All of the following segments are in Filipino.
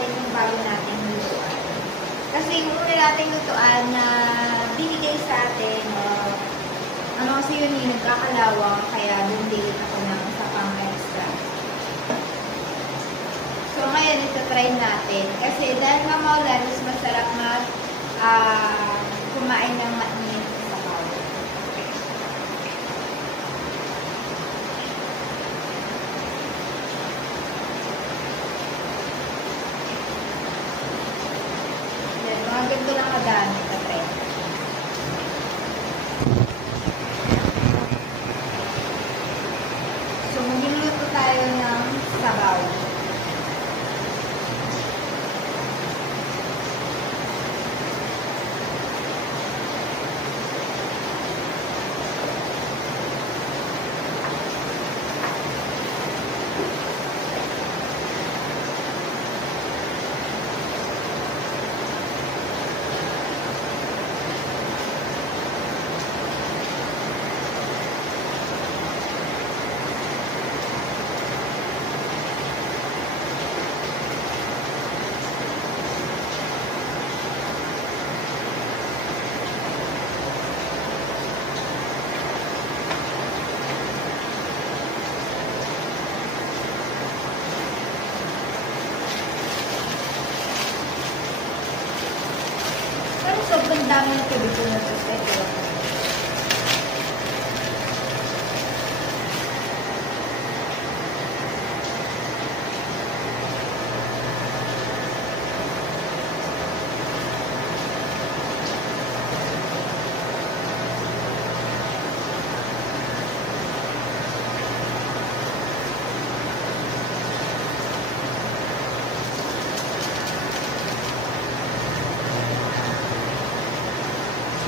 natin yung bago natin lutuan. Kasi yung una natin lutuan na binigay sa atin, ano kasi yun yung nagkakalawang, kaya bumili ako ng isa pang extra. So ngayon, ito try natin. Kasi dahil mamaulan, mas masarap na kumain ng mainit sa sabaw. Yan, mga ganito lang kadami ito try. So magluluto tayo ng sabaw. Pero sobrang dami na tubig ko na sa ito.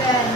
Yan,